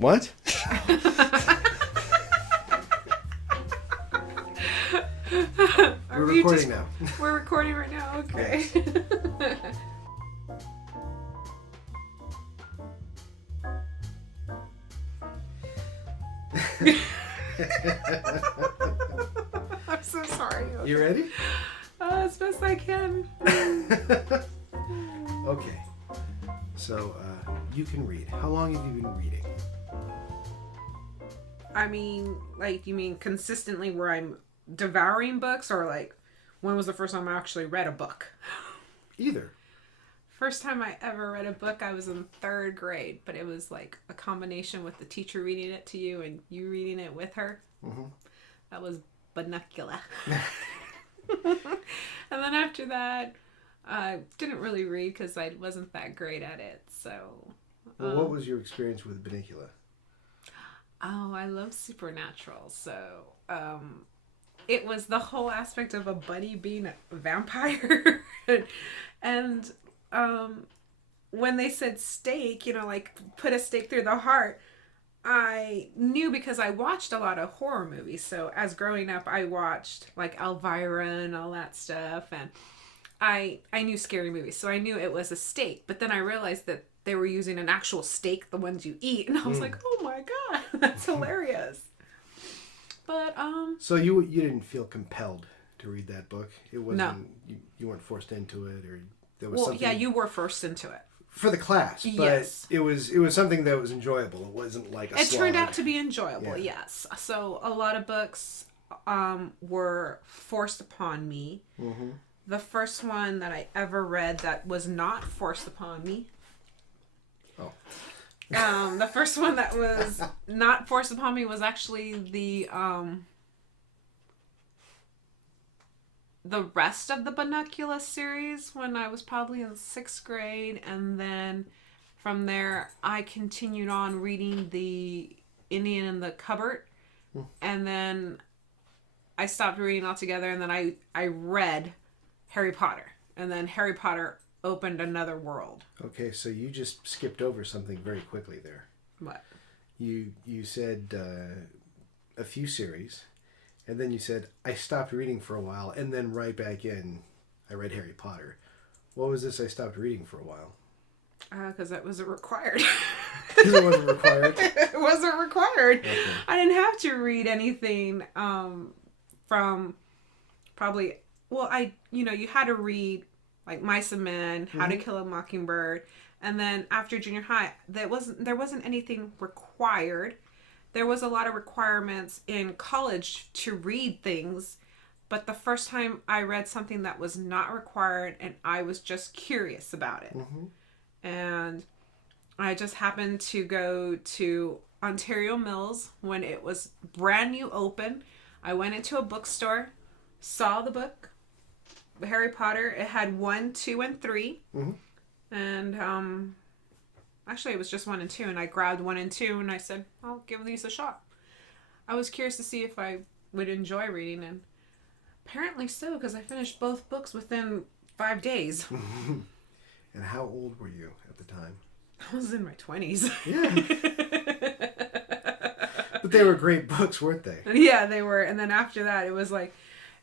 What? We're recording now. We're recording right now, okay. I'm so sorry. Okay. You ready? As best I can. Okay. So, you can read. How long have you been reading? I mean, like, you mean consistently where I'm devouring books, or like, when was the first time I actually read a book? Either. First time I ever read a book, I was in 3rd grade, but it was like a combination with the teacher reading it to you and you reading it with her. Mm-hmm. That was binocular. And then after that, I didn't really read because I wasn't that great at it. So, Well, what was your experience with Binocular? Oh, I love supernatural. So, it was the whole aspect of a bunny being a vampire. and when they said stake, you know, like put a stake through the heart, I knew because I watched a lot of horror movies. So as growing up, I watched like Elvira and all that stuff. And I knew scary movies. So I knew it was a stake. But then I realized that they were using an actual steak, the ones you eat. And I was like, oh my God, that's hilarious. But, So you didn't feel compelled to read that book? It wasn't, no. You weren't forced into it, or there was well, something... yeah, you were forced into it. For the class, but yes. it was something that was enjoyable. It wasn't like a It slog. turned out to be enjoyable, Yeah. yes. So a lot of books were forced upon me. Mm-hmm. The first one that I ever read that was not forced upon me. Oh. The first one that was not forced upon me was actually the rest of the Binocular series when I was probably in 6th grade, and then from there I continued on reading the Indian in the Cupboard, and then I stopped reading altogether, and then I read Harry Potter, and then Harry Potter opened another world. Okay, so you just skipped over something very quickly there. What? You said a few series, and then you said, I stopped reading for a while, and then right back in, I read Harry Potter. What was this I stopped reading for a while? Because that wasn't required. Because it wasn't required? It wasn't required. Okay. I didn't have to read anything from probably... Well, you had to read like Mice and Men, How to Kill a Mockingbird, and then after junior high, there wasn't anything required. There was a lot of requirements in college to read things, but the first time I read something that was not required, and I was just curious about it. Mm-hmm. And I just happened to go to Ontario Mills when it was brand new open. I went into a bookstore, saw the book, Harry Potter. It had 1, 2, and 3. Mm-hmm. And actually it was just 1 and 2, and I grabbed 1 and 2 and I said, I'll give these a shot. I was curious to see if I would enjoy reading, and apparently so, because I finished both books within 5 days. And how old were you at the time? I was in my 20s. Yeah. But they were great books, weren't they? Yeah, they were. And then after that, it was like,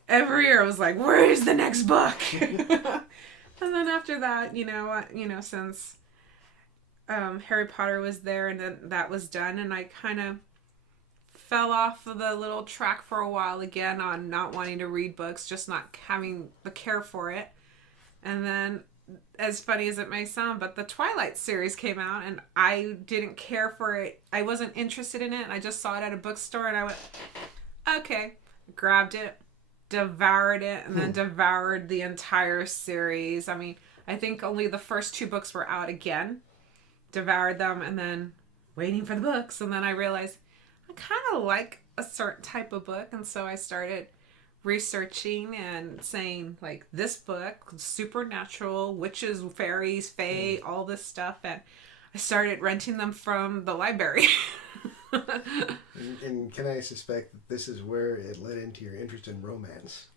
every year I was like, where is the next book? And then after that, since Harry Potter was there, and then that was done, and I kind of fell off of the little track for a while again on not wanting to read books, just not having the care for it. And then, as funny as it may sound, but the Twilight series came out, and I didn't care for it. I wasn't interested in it, and I just saw it at a bookstore, and I went, okay, grabbed it, devoured it, and then devoured the entire series. I mean, I think only the first 2 books were out again. Devoured them, and then waiting for the books, and then I realized I kind of like a certain type of book, and so I started researching and saying, like, this book, supernatural, witches, fairies, fae, all this stuff, and I started renting them from the library. And can I suspect that this is where it led into your interest in romance?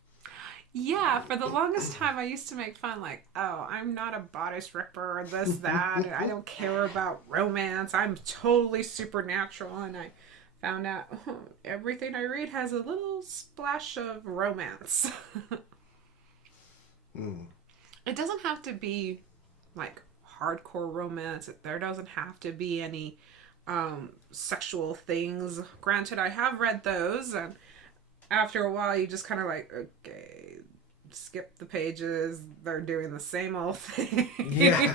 Yeah, for the longest time, I used to make fun, like, oh, I'm not a bodice ripper or this, that. I don't care about romance. I'm totally supernatural. And I found out everything I read has a little splash of romance. Mm. It doesn't have to be, like, hardcore romance. There doesn't have to be any sexual things. Granted, I have read those, and after a while, you just kind of like, okay, skip the pages. They're doing the same old thing. Yeah.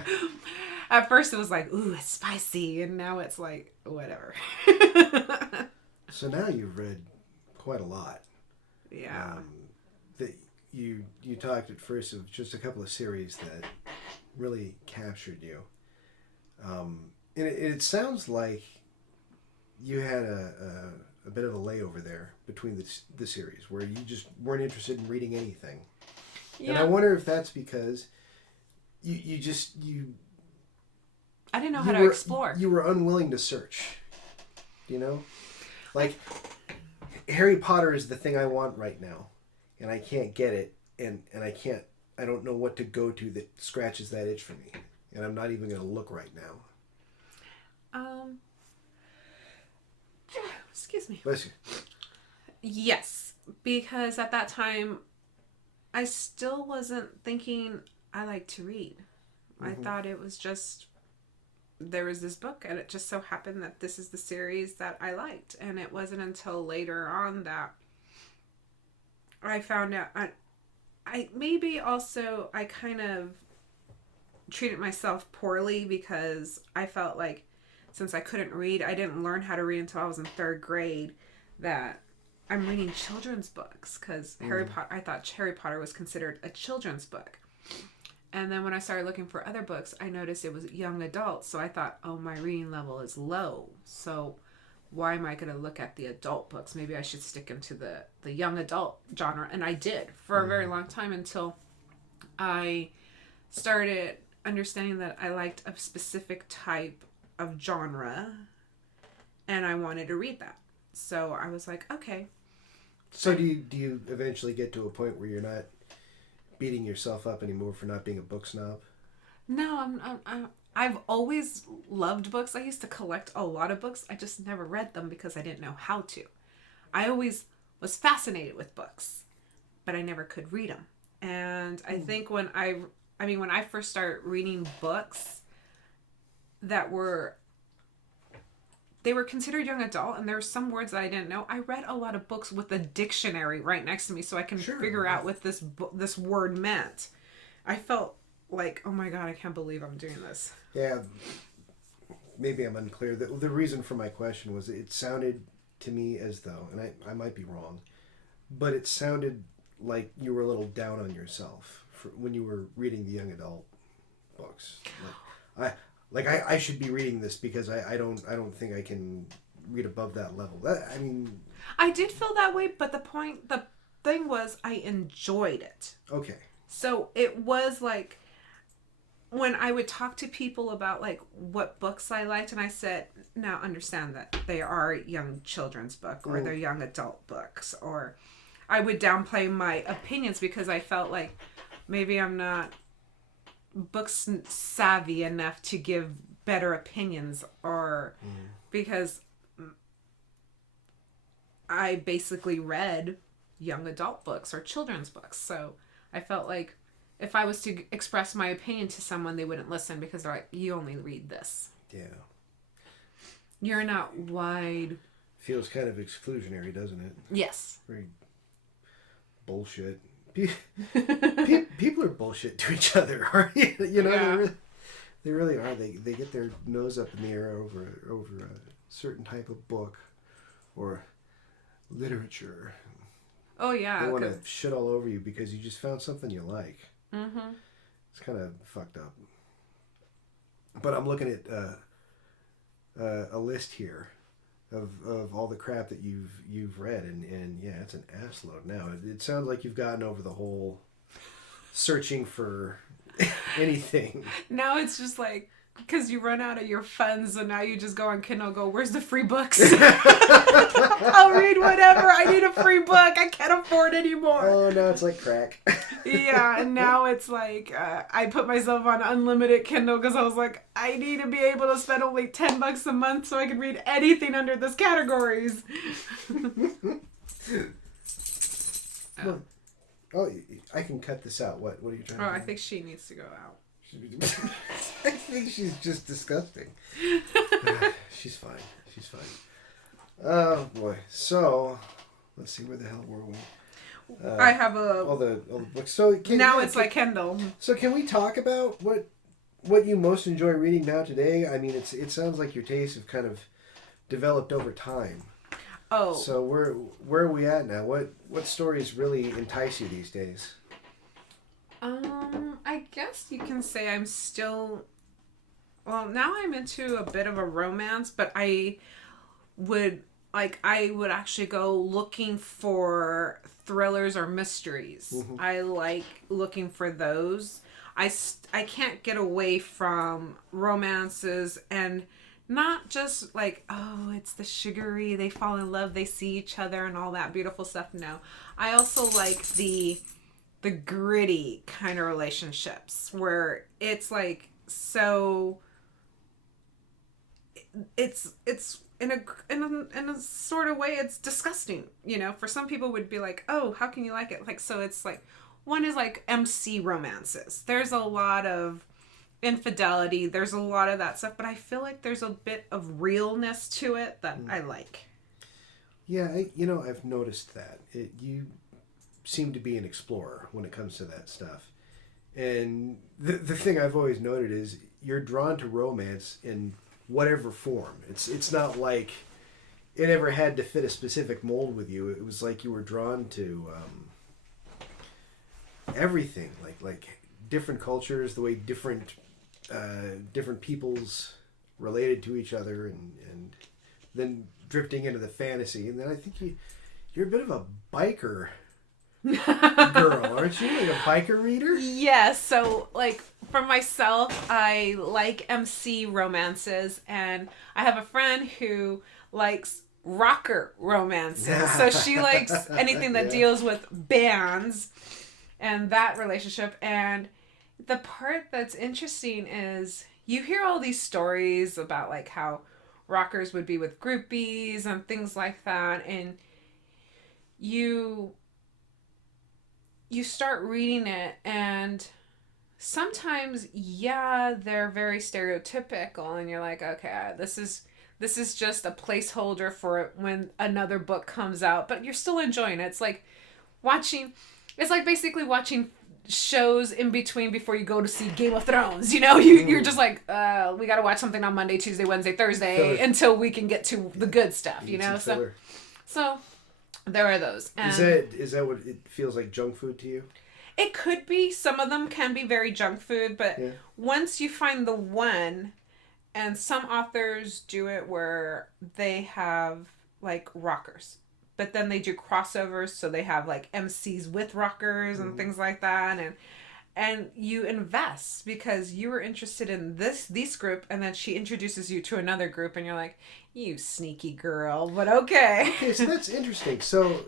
At first, it was like, ooh, it's spicy, and now it's like, whatever. So now you've read quite a lot. Yeah. That you talked at first of just a couple of series that really captured you. And it sounds like you had a bit of a layover there between the series where you just weren't interested in reading anything. Yeah. And I wonder if that's because you I didn't know how to explore. You were unwilling to search. You know? Like, Harry Potter is the thing I want right now. And I can't get it. And I don't know what to go to that scratches that itch for me. And I'm not even going to look right now. Excuse me. Bless you. Yes, because at that time, I still wasn't thinking I like to read. Mm-hmm. I thought it was just, there was this book, and it just so happened that this is the series that I liked. And it wasn't until later on that I found out, I maybe also, I kind of treated myself poorly because I felt like since I couldn't read, I didn't learn how to read until I was in 3rd grade, that I'm reading children's books because I thought Harry Potter was considered a children's book. And then when I started looking for other books, I noticed it was young adults. So I thought, oh, my reading level is low. So why am I going to look at the adult books? Maybe I should stick into the young adult genre. And I did for a very long time until I started understanding that I liked a specific type of genre and I wanted to read that. So I was like, okay. So do you eventually get to a point where you're not beating yourself up anymore for not being a book snob? No, I've always loved books. I used to collect a lot of books. I just never read them because I didn't know how to. I always was fascinated with books, but I never could read them. And I think when I first started reading books that were considered young adult, and there were some words that I didn't know. I read a lot of books with a dictionary right next to me so I can figure out what this word meant. I felt like, oh my God, I can't believe I'm doing this. Yeah, maybe I'm unclear. The reason for my question was it sounded to me as though, and I might be wrong, but it sounded like you were a little down on yourself when you were reading the young adult books. I should be reading this because I don't think I can read above that level. I did feel that way, but the thing was I enjoyed it. Okay. So it was like when I would talk to people about like what books I liked, and I said, now understand that they are young children's book or they're young adult books, or I would downplay my opinions because I felt like maybe I'm not book savvy enough to give better opinions, or because I basically read young adult books or children's books. So I felt like if I was to express my opinion to someone, they wouldn't listen because they're like, you only read this. Yeah. You're not wide. Feels kind of exclusionary, doesn't it? Yes. Very bullshit. People are bullshit to each other, aren't you? You know, yeah. They really are. They get their nose up in the air over a certain type of book or literature. Oh yeah. They want to shit all over you because you just found something you like. Mm-hmm. It's kind of fucked up. But I'm looking at a list here of all the crap that you've read, and yeah, it's an ass load now. It sounds like you've gotten over the whole searching for anything. Now it's just like because you run out of your funds, and now you just go on Kindle and go, where's the free books? I'll read whatever. I need a free book. I can't afford anymore. Oh, no, it's like crack. Yeah, and now it's like, I put myself on unlimited Kindle because I was like, I need to be able to spend only $10 a month so I can read anything under this categories. Oh, I can cut this out. What are you trying to do? I think she needs to go out. I think she's just disgusting. She's fine. She's fine. Oh, boy. So, let's see, where the hell were we? I have all the books. So like Kindle. So can we talk about what you most enjoy reading now today? I mean, it sounds like your tastes have kind of developed over time. Oh. So where are we at now? What stories really entice you these days? I guess you can say I'm still. Well, now I'm into a bit of a romance, but I would actually go looking for thrillers or mysteries. Mm-hmm. I like looking for those. I can't get away from romances, and not just like, oh, it's the sugary, they fall in love, they see each other and all that beautiful stuff. No. I also like the gritty kind of relationships where it's like, so it's in a sort of way it's disgusting, you know. For some people would be like, oh, how can you like it? Like, so it's like, one is like MC romances. There's a lot of infidelity, there's a lot of that stuff, but I feel like there's a bit of realness to it that I like. Yeah, I've noticed that. You seem to be an explorer when it comes to that stuff. And the thing I've always noted is you're drawn to romance in whatever form. It's not like it ever had to fit a specific mold with you. It was like you were drawn to everything, like different cultures, the way different peoples related to each other, and then drifting into the fantasy. And then I think you're a bit of a biker girl, aren't you? Like a biker reader? Yes. So, like, for myself, I like MC romances, and I have a friend who likes rocker romances. So she likes anything that deals with bands and that relationship. And the part that's interesting is you hear all these stories about like how rockers would be with groupies and things like that, and you start reading it, and sometimes, they're very stereotypical, and you're like, okay, this is just a placeholder for when another book comes out, but you're still enjoying it. It's like basically watching shows in between before you go to see Game of Thrones, you know? You're just like, we gotta watch something on Monday, Tuesday, Wednesday, Thursday until we can get to the good stuff, you know? So there are those. And is that what it feels like, junk food to you? It could be. Some of them can be very junk food, but once you find the one, and some authors do it where they have like rockers, but then they do crossovers, so they have like MCs with rockers and things like that, and you invest because you were interested in this group, and then she introduces you to another group, and you're like, you sneaky girl, but okay. Okay, so that's interesting. So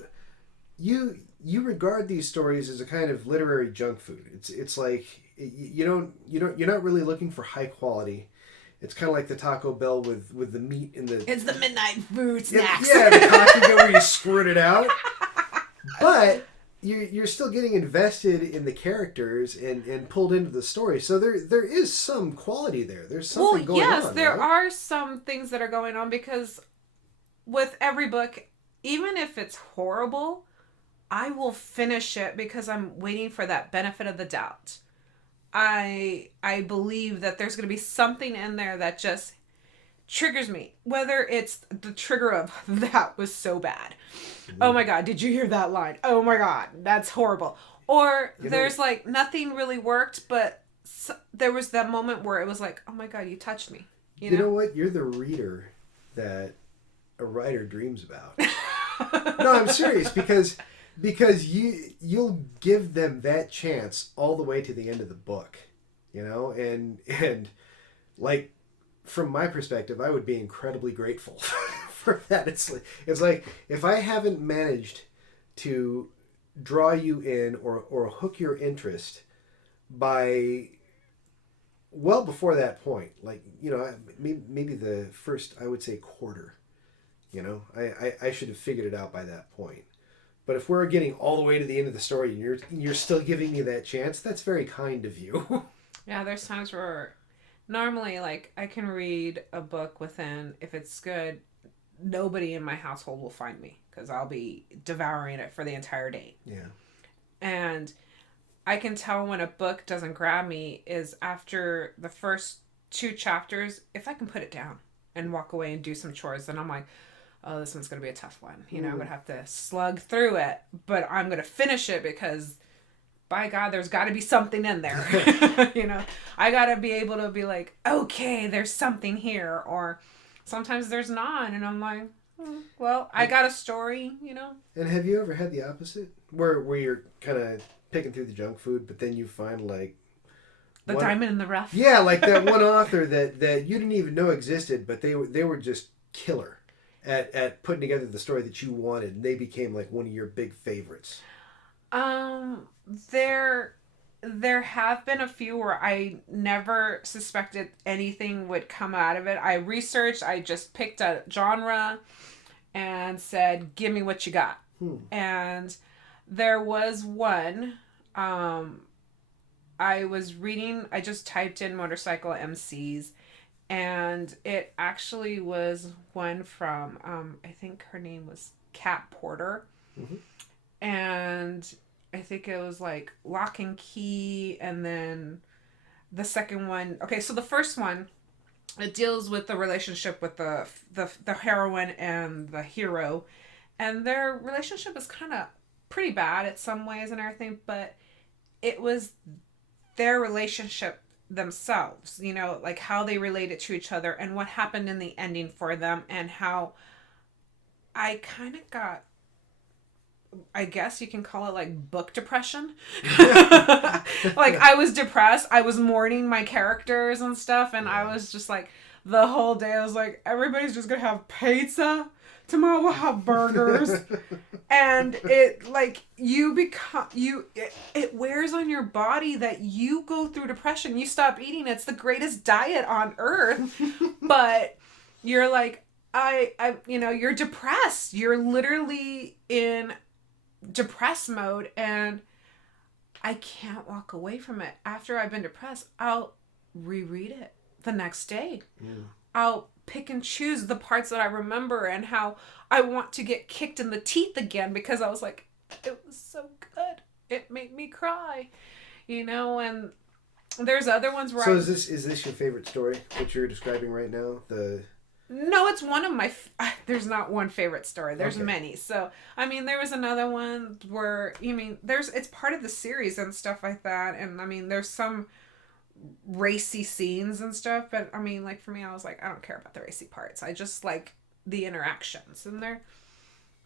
you regard these stories as a kind of literary junk food. It's like you're not really looking for high quality. It's kind of like the Taco Bell with the meat in the... It's the midnight food snacks. Yeah, the coffee go where you squirt it out. But you're still getting invested in the characters and pulled into the story. So there is some quality there. There's something going on. Yes, there are some things that are going on, because with every book, even if it's horrible, I will finish it because I'm waiting for that benefit of the doubt. I believe that there's going to be something in there that just triggers me. Whether it's the trigger of, that was so bad. Oh my God, did you hear that line? Oh my God, that's horrible. Or there's like, nothing really worked, but there was that moment where it was like, oh my God, you touched me. You know what? You're the reader that a writer dreams about. No, I'm serious, because you'll give them that chance all the way to the end of the book, you know, and like, from my perspective, I would be incredibly grateful for that. It's like if I haven't managed to draw you in or hook your interest by well before that point, like, maybe the first, I would say, quarter, I should have figured it out by that point. But if we're getting all the way to the end of the story and you're still giving me that chance, that's very kind of you. Yeah, there's times where normally, like, I can read a book within, if it's good, nobody in my household will find me because I'll be devouring it for the entire day. Yeah. And I can tell when a book doesn't grab me is after the first 2 chapters, if I can put it down and walk away and do some chores, then I'm like, oh, this one's going to be a tough one. I'm going to have to slug through it, but I'm going to finish it because, by God, there's got to be something in there. I got to be able to be like, okay, there's something here. Or sometimes there's not. And I'm like, well, I got a story, And have you ever had the opposite? Where you're kind of picking through the junk food, but then you find, like, the diamond in the rough? Yeah, like that one author that you didn't even know existed, but they were just killer at putting together the story that you wanted, and they became like one of your big favorites. There have been a few where I never suspected anything would come out of it. I researched, I just picked a genre and said, give me what you got. And there was one, I was reading, I just typed in motorcycle MCs, and it actually was one from, I think her name was Kat Porter. Mm-hmm. And I think it was like Lock and Key, and then the second one. Okay, so the first one, it deals with the relationship with the heroine and the hero, and their relationship is kind of pretty bad in some ways and everything, but it was their relationship themselves, like how they related to each other and what happened in the ending for them, and how I kind of got, I guess you can call it like book depression. Like, I was depressed. I was mourning my characters and stuff. And I was just like, the whole day I was like, everybody's just going to have pizza. Tomorrow we'll have burgers. And it, like, it wears on your body that you go through depression. You stop eating. It's the greatest diet on earth. But you're like, you're depressed. You're literally in depressed mode, and I can't walk away from it. After I've been depressed, I'll reread it the next day. I'll pick and choose the parts that I remember and how I want to get kicked in the teeth again, because I was like, it was so good. It made me cry, and there's other ones where is this your favorite story, what you're describing right now? No, it's one of my... There's not one favorite story. There's many. So, there was another one where, it's part of the series and stuff like that. And, there's some racy scenes and stuff. But, like, for me, I was like, I don't care about the racy parts. I just like the interactions. And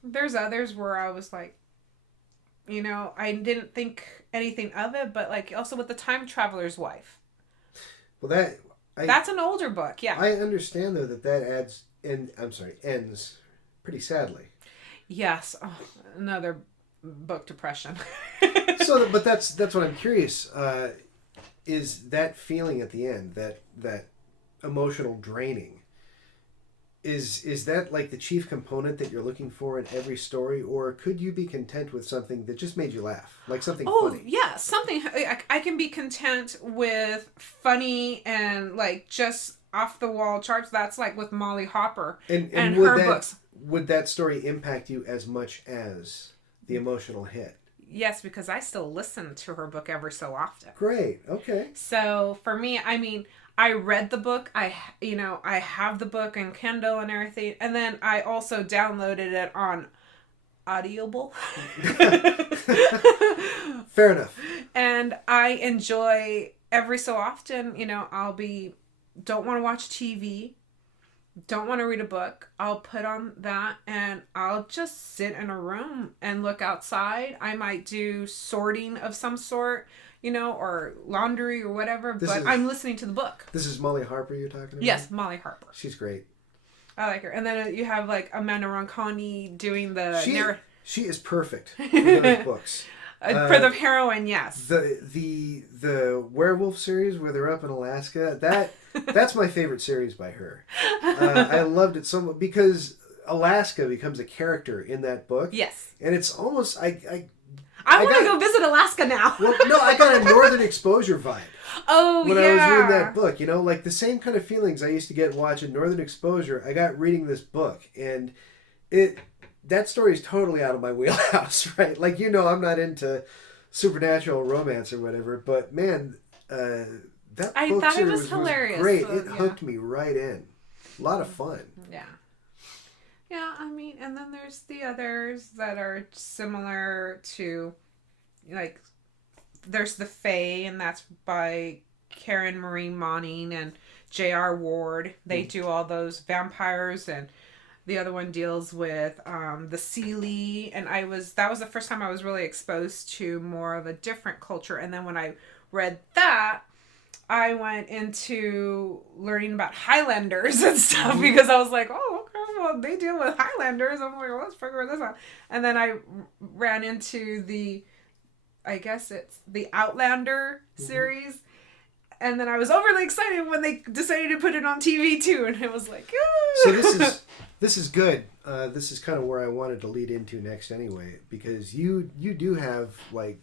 there's others where I was like, I didn't think anything of it. But, like, also with The Time Traveler's Wife. Well, that's an older book, yeah. I understand, though, that ends pretty sadly. Yes. Oh, another book depression. But that's what I'm curious, is that feeling at the end, that emotional draining, is that like the chief component that you're looking for in every story, or could you be content with something that just made you laugh, like something funny? Oh, yeah, something. I can be content with funny and like just off the wall charts. That's like with Molly Hopper and her books. Would that story impact you as much as the emotional hit? Yes, because I still listen to her book every so often. Great. Okay. So for me, I read the book. I have the book in Kindle and everything, and then I also downloaded it on Audible. Fair enough. And I enjoy every so often. Don't want to watch TV, don't want to read a book, I'll put on that and I'll just sit in a room and look outside. I might do sorting of some sort, or laundry or whatever, but I'm listening to the book. This is Molly Harper you're talking about? Yes, Molly Harper. She's great. I like her. And then you have like Amanda Ronconi doing the She is perfect for those books. For the heroine, yes. The werewolf series where they're up in Alaska, that's my favorite series by her. I loved it so much because Alaska becomes a character in that book. Yes. And it's almost I want to go visit Alaska now. Well, no, I got a Northern Exposure vibe. Oh, when I was reading that book, like the same kind of feelings I used to get watching Northern Exposure, I got reading this book, and that story is totally out of my wheelhouse, right? Like, I'm not into supernatural romance or whatever, but man, that I book thought series it was hilarious. Great. It hooked me right in. A lot of fun. Yeah. Yeah, I mean, and then there's the others that are similar to, like, there's The Fae, and that's by Karen Marie Moning and J.R. Ward. They do all those vampires, and the other one deals with the Seelie, and that was the first time I was really exposed to more of a different culture. And then when I read that, I went into learning about Highlanders and stuff because I was like, oh, okay, well, they deal with Highlanders. I'm like, well, let's figure this out. And then I ran into I guess it's the Outlander series. And then I was overly excited when they decided to put it on TV too. And it was like, ooh. So this is good. This is kind of where I wanted to lead into next anyway, because you do have like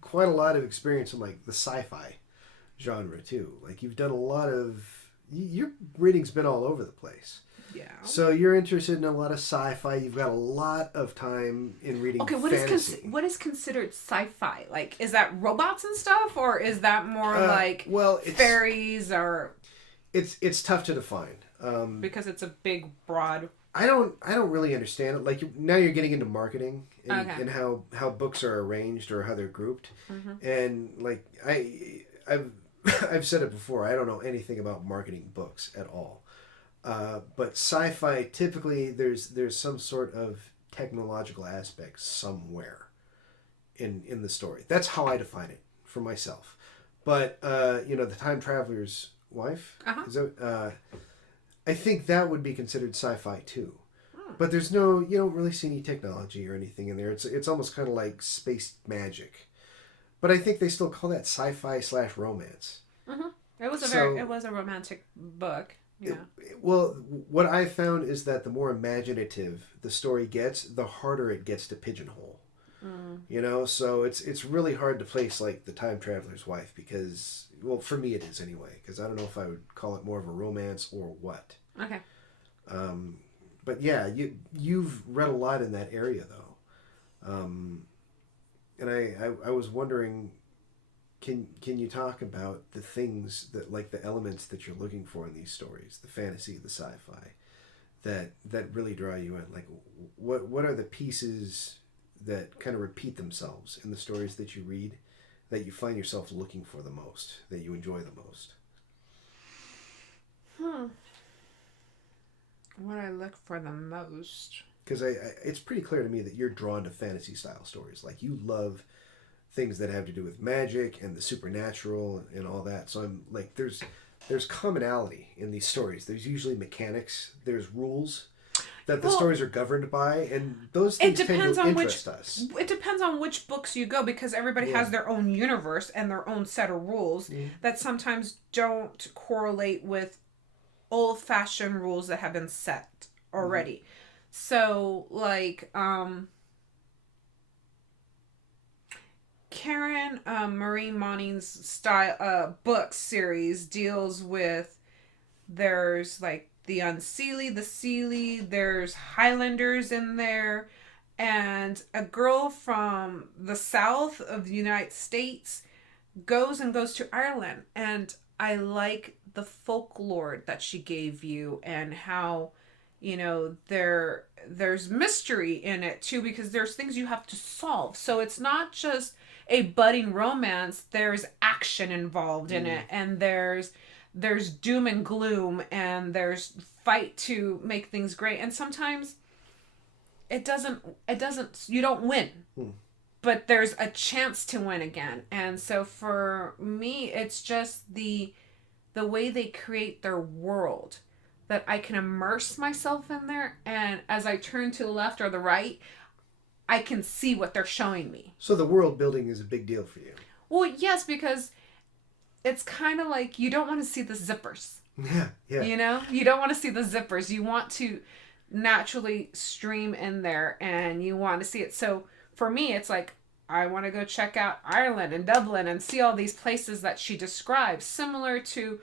quite a lot of experience in like the sci-fi genre too. Like you've done a lot of, your reading's been all over the place. Yeah. So you're interested in a lot of sci-fi. You've got a lot of time in reading fantasy. What is considered sci-fi? Like, is that robots and stuff, or is that more fairies or? It's tough to define. Because it's a big, broad. I don't really understand it. Like now you're getting into marketing and how books are arranged or how they're grouped, and like I've said it before. I don't know anything about marketing books at all. But sci-fi, typically there's some sort of technological aspect somewhere in the story. That's how I define it for myself. But the time traveler's wife, is that, I think that would be considered sci-fi too. But there's you don't really see any technology or anything in there. It's almost kind of like space magic. But I think they still call that sci-fi / romance. It was a romantic book. Yeah. Well, what I found is that the more imaginative the story gets, the harder it gets to pigeonhole. So it's really hard to place like the time traveler's wife because, well, for me it is anyway, because I don't know if I would call it more of a romance or what. Okay. But yeah, you've read a lot in that area though, and I was wondering. Can you talk about the things that, like the elements that you're looking for in these stories, the fantasy, the sci-fi, that really draw you in? Like, what are the pieces that kind of repeat themselves in the stories that you read, that you find yourself looking for the most, that you enjoy the most? What I look for the most? Because it's pretty clear to me that you're drawn to fantasy style stories. Like you love things that have to do with magic and the supernatural and all that. So I'm like, there's commonality in these stories. There's usually mechanics. There's rules that the stories are governed by, and those things tend to interest us. It depends on which books you go, because everybody has their own universe and their own set of rules that sometimes don't correlate with old-fashioned rules that have been set already. So, like, Karen Marie Moning's style book series deals with, there's like the Unseelie, the Seelie, there's Highlanders in there, and a girl from the south of the United States goes to Ireland, and I like the folklore that she gave you and how, there's mystery in it too, because there's things you have to solve. So it's not just a budding romance, there's action involved in it, and there's there's doom and gloom, and there's fight to make things great. And sometimes it doesn't, you don't win. But there's a chance to win again. And so for me, it's just the way they create their world, that I can immerse myself in there, and as I turn to the left or the right, I can see what they're showing me. So the world building is a big deal for you. Well, yes, because it's kind of like you don't want to see the zippers. Yeah, yeah. You know? You don't want to see the zippers. You want to naturally stream in there, and you want to see it. So for me, it's like, I want to go check out Ireland and Dublin and see all these places that she describes, similar to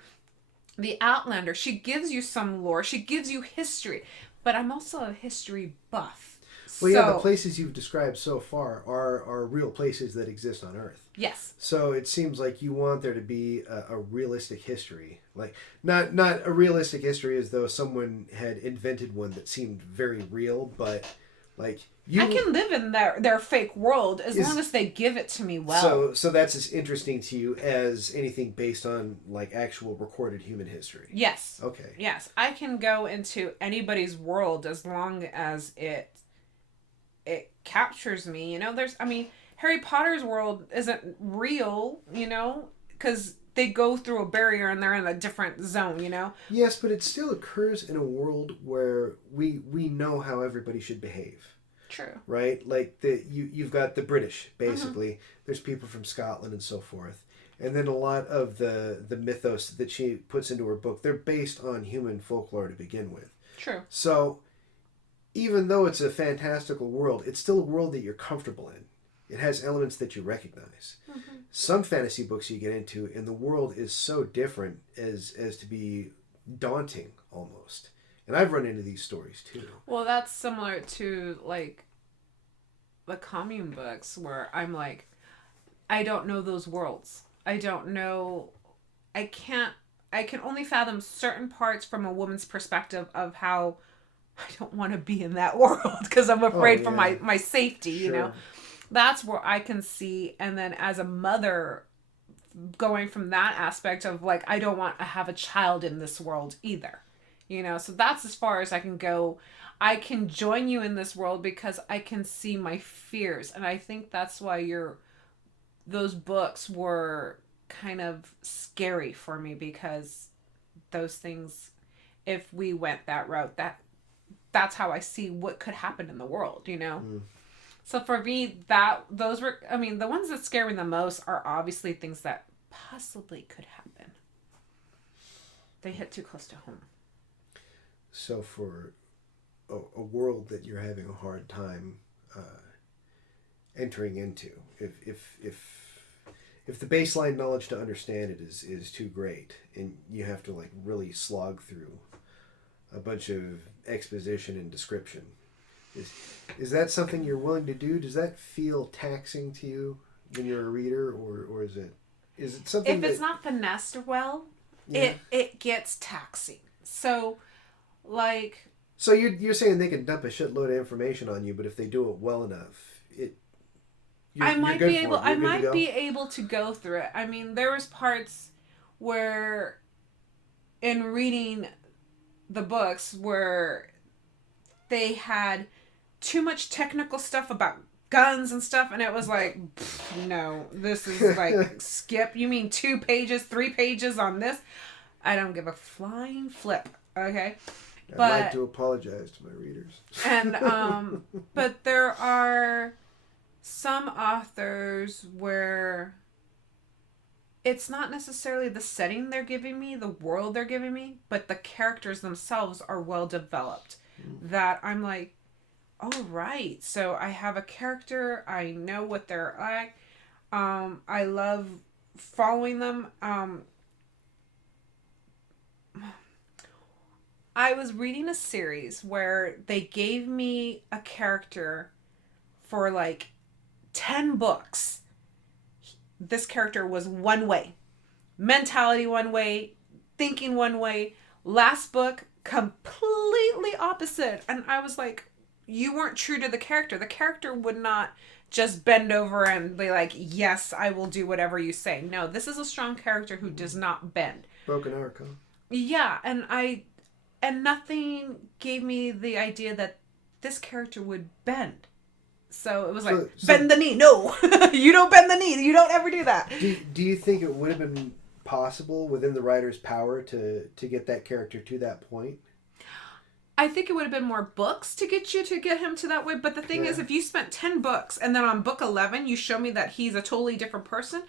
the Outlander. She gives you some lore. She gives you history. But I'm also a history buff. Well, yeah, the places you've described so far are real places that exist on Earth. Yes. So it seems like you want there to be a realistic history. Like, not a realistic history as though someone had invented one that seemed very real, but like... I can live in their fake world as long as they give it to me well. So that's as interesting to you as anything based on like actual recorded human history. Yes. Okay. Yes, I can go into anybody's world as long as it captures me. You know, Harry Potter's world isn't real, you know, because they go through a barrier and they're in a different zone, you know? Yes, but it still occurs in a world where we know how everybody should behave. True. Right? Like you've got the British, basically. Mm-hmm. There's people from Scotland and so forth. And then a lot of the mythos that she puts into her book, they're based on human folklore to begin with. True. So even though it's a fantastical world, it's still a world that you're comfortable in. It has elements that you recognize. Mm-hmm. Some fantasy books you get into, and the world is so different as to be daunting almost. And I've run into these stories too. Well, that's similar to like the commune books, where I'm like, I don't know those worlds. I don't know. I can only fathom certain parts from a woman's perspective of how I don't want to be in that world because I'm afraid for my safety, you know. That's where I can see. And then as a mother, going from that aspect of like, I don't want to have a child in this world either. You know, so that's as far as I can go. I can join you in this world because I can see my fears. And I think that's why those books were kind of scary for me, because those things, if we went that route, that's how I see what could happen in the world, you know? Mm. So for me, those were, the ones that scare me the most are obviously things that possibly could happen. They hit too close to home. So for a world that you're having a hard time entering into, if the baseline knowledge to understand it is too great, and you have to like really slog through a bunch of exposition and description, is that something you're willing to do? Does that feel taxing to you when you're a reader, or is it something? If it's not finessed well, yeah, it gets taxing. So. So you're saying they can dump a shitload of information on you, but if they do it well enough, I might be able to go through it. There was parts where, in reading the books, where they had too much technical stuff about guns and stuff, and it was like, no, this is like skip. You mean 2 pages, 3 pages on this? I don't give a flying flip. Okay. I'd like to apologize to my readers. And but there are some authors where it's not necessarily the setting they're giving me, the world they're giving me, but the characters themselves are well developed. That I'm like, all right, so I have a character, I know what they're like. I love following them. I was reading a series where they gave me a character for like 10 books. This character was one way. Mentality one way. Thinking one way. Last book, completely opposite. And I was like, you weren't true to the character. The character would not just bend over and be like, yes, I will do whatever you say. No, this is a strong character who does not bend. Broken arc, huh? Yeah, and nothing gave me the idea that this character would bend. So it was like, bend the knee. No, you don't bend the knee. You don't ever do that. Do you think it would have been possible within the writer's power to get that character to that point? I think it would have been more books to get him to that way. But the thing is, if you spent 10 books and then on book 11 you show me that he's a totally different person,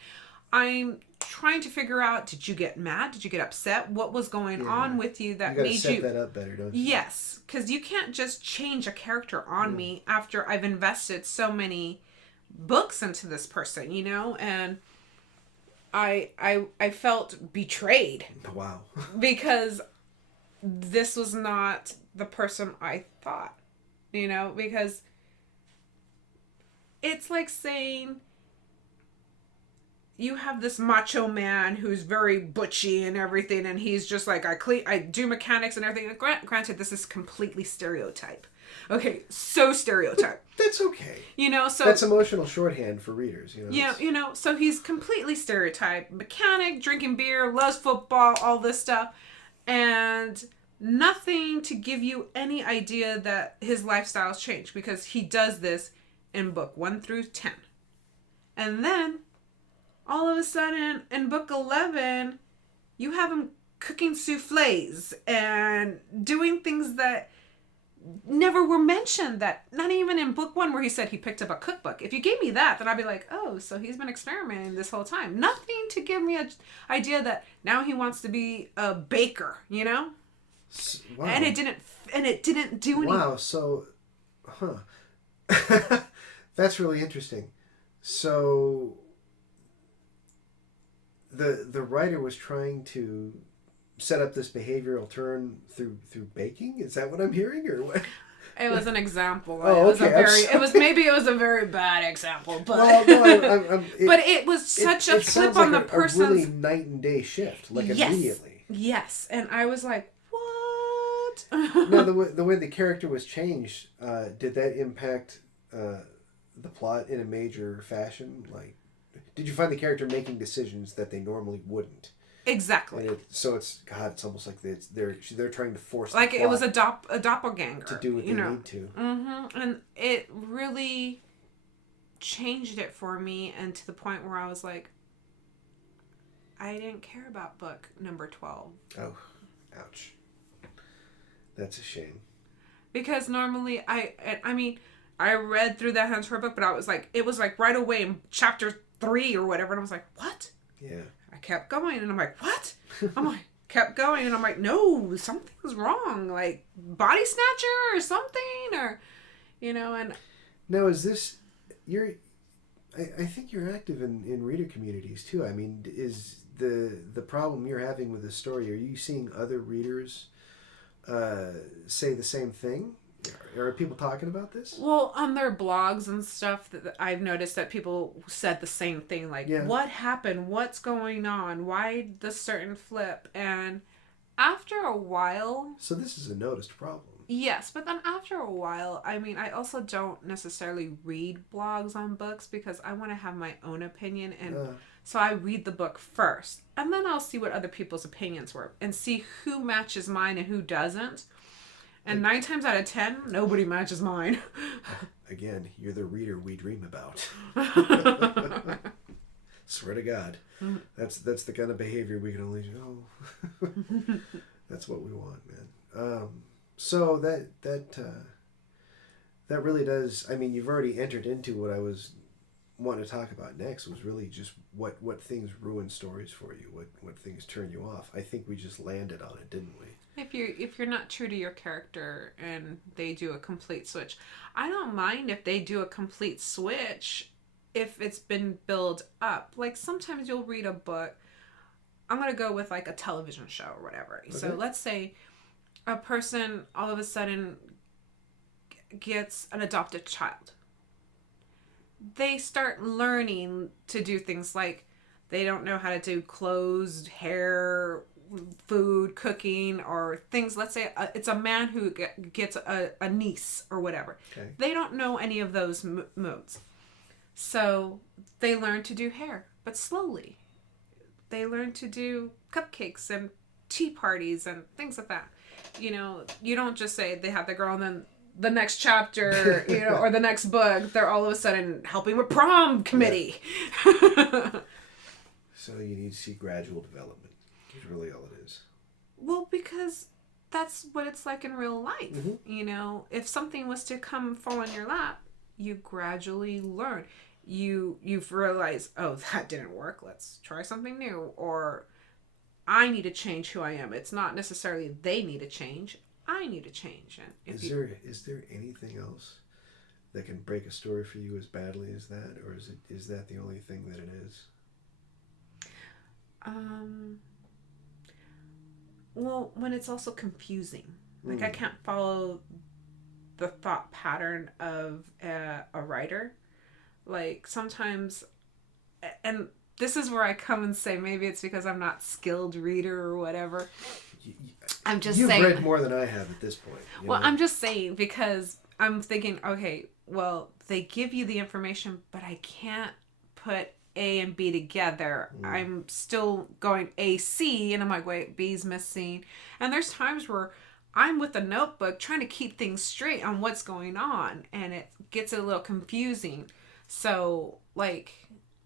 I'm trying to figure out, did you get mad? Did you get upset? What was going on with you that made you... set that up better, don't you? Yes, because you can't just change a character on me after I've invested so many books into this person, you know? And I felt betrayed. Wow. Because this was not the person I thought, you know? Because it's like saying... You have this macho man who's very butchy and everything, and he's just like, I do mechanics and everything. Granted, this is completely stereotype. Okay, so stereotype. That's okay. You know, so... That's emotional shorthand for readers, you know? Yeah, you know, so he's completely stereotype. Mechanic, drinking beer, loves football, all this stuff. And nothing to give you any idea that his lifestyle's changed, because he does this in book 1 through 10. And then... all of a sudden, in book 11, you have him cooking souffles and doing things that never were mentioned. That not even in book 1 where he said he picked up a cookbook. If you gave me that, then I'd be like, oh, so he's been experimenting this whole time. Nothing to give me an idea that now he wants to be a baker, you know? Wow. And it didn't do anything. Wow, so, that's really interesting. So... The writer was trying to set up this behavioral turn through baking. Is that what I'm hearing, or what? It was an example. Oh, it was a very bad example, but well, no, but it was such a flip on the person's... a really night and day shift, like immediately. Yes, and I was like, what? Now, the way the character was changed, did that impact the plot in a major fashion? Like, did you find the character making decisions that they normally wouldn't? Exactly. It's almost like they're trying to force like it was a doppelganger to do what they need to. Mm-hmm. And it really changed it for me, and to the point where I was like, I didn't care about book number 12. Oh, ouch. That's a shame. Because normally I read through that Hunter book, but it was like right away in chapter 3 or whatever, and I was like, what? Yeah. I kept going, and I'm like, what? Kept going, and I'm like, no, something's wrong, like body snatcher or something, or, you know. And now, is this I think you're active in reader communities too. I mean, is the problem you're having with this story, are you seeing other readers say the same thing? Are people talking about this? Well, on their blogs and stuff, that I've noticed that people said the same thing. Like, What happened? What's going on? Why the certain flip? And after a while... So this is a noticed problem. Yes, but then after a while, I mean, I also don't necessarily read blogs on books because I want to have my own opinion. And so I read the book first. And then I'll see what other people's opinions were and see who matches mine and who doesn't. And 9 times out of 10, nobody matches mine. Again, you're the reader we dream about. Swear to God. That's the kind of behavior we can only do. That's what we want, man. So that really does... I mean, you've already entered into what I was wanting to talk about next, was really just what things ruin stories for you, what things turn you off. I think we just landed on it, didn't we? If you're not true to your character and they do a complete switch, I don't mind if they do a complete switch if it's been built up. Like, sometimes you'll read a book. I'm going to go with like a television show or whatever. Okay. So let's say a person all of a sudden gets an adopted child. They start learning to do things like they don't know how to do clothes, hair, food, cooking, or things. Let's say it's a man who gets a niece or whatever. Okay. They don't know any of those modes. So they learn to do hair, but slowly. they learn to do cupcakes and tea parties and things like that. You know, you don't just say they have the girl and then the next chapter, you know, or the next book, they're all of a sudden helping with prom committee. Yeah. So you need to see gradual development. Is really all it is. Well, because that's what it's like in real life. Mm-hmm. You know, if something was to come fall on your lap, you gradually learn. You've realized, oh, that didn't work. Let's try something new. Or I need to change who I am. It's not necessarily they need to change. I need to change. And is there anything else that can break a story for you as badly as that, or is that the only thing that it is? Well, when it's also confusing, like I can't follow the thought pattern of a writer. Like sometimes, and this is where I come and say maybe it's because I'm not skilled reader or whatever. I'm just saying. You've read more than I have at this point. Well, I'm just saying because I'm thinking, okay, well, they give you the information, but I can't put A and B together. I'm still going A, C, and I'm like, wait, B's missing. And there's times where I'm with a notebook trying to keep things straight on what's going on, and it gets a little confusing. So, like,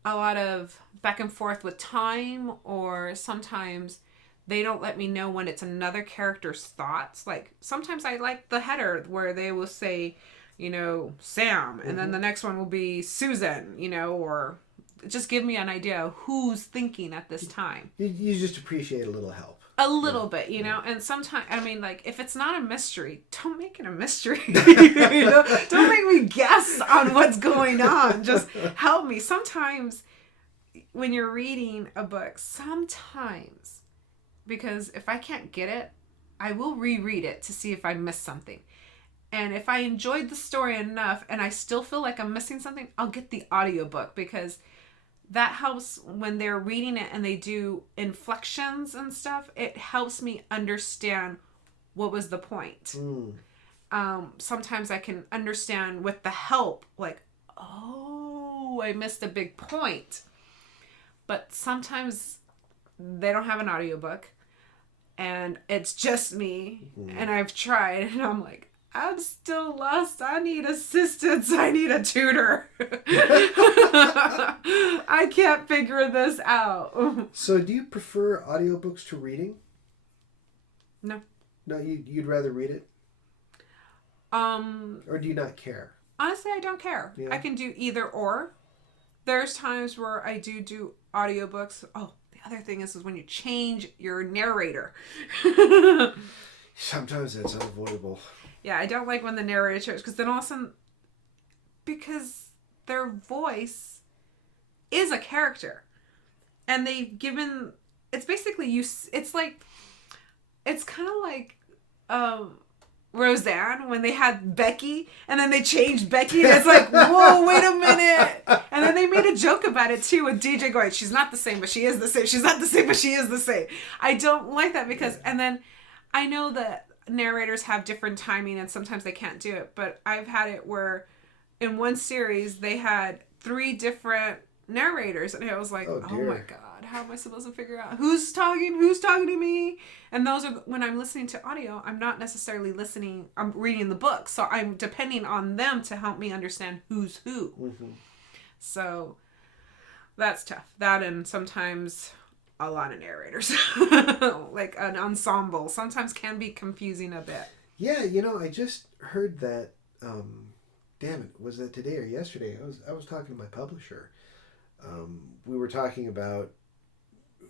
a lot of back and forth with time, or sometimes they don't let me know when it's another character's thoughts. Like, sometimes I like the header where they will say, you know, Sam, and then the next one will be Susan, you know, or just give me an idea of who's thinking at this time. You just appreciate a little help. A little bit, you know, and sometimes, I mean, like, if it's not a mystery, don't make it a mystery. You know? Don't make me guess on what's going on. Just help me. Sometimes when you're reading a book, sometimes, because if I can't get it, I will reread it to see if I missed something. And if I enjoyed the story enough and I still feel like I'm missing something, I'll get the audiobook, because that helps when they're reading it and they do inflections and stuff. It helps me understand what was the point. Sometimes I can understand with the help, like, oh, I missed a big point. But sometimes they don't have an audiobook and it's just me and I've tried and I'm like, I'm still lost. I need assistance. I need a tutor. I can't figure this out. So do you prefer audiobooks to reading? No. No, you'd rather read it? Or do you not care? Honestly, I don't care. Yeah. I can do either or. There's times where I do audiobooks. Oh, the other thing is when you change your narrator. Sometimes that's unavoidable. Yeah, I don't like when the narrator, because then all of a sudden, because their voice is a character. And they've given, it's basically, it's like, it's kind of like Roseanne when they had Becky, and then they changed Becky, and it's like, whoa, wait a minute. And then they made a joke about it too with DJ going, she's not the same, but she is the same. She's not the same, but she is the same. I don't like that because, and then I know that narrators have different timing and sometimes they can't do it, but I've had it where in one series they had 3 different narrators and I was like, oh my god, how am I supposed to figure out who's talking to me? And those are when I'm listening to audio, I'm not necessarily listening, I'm reading the book, so I'm depending on them to help me understand who's who. So that's tough. That, and sometimes a lot of narrators, like an ensemble, sometimes can be confusing a bit. Yeah, you know, I just heard that. Damn it, was that today or yesterday? I was talking to my publisher. We were talking about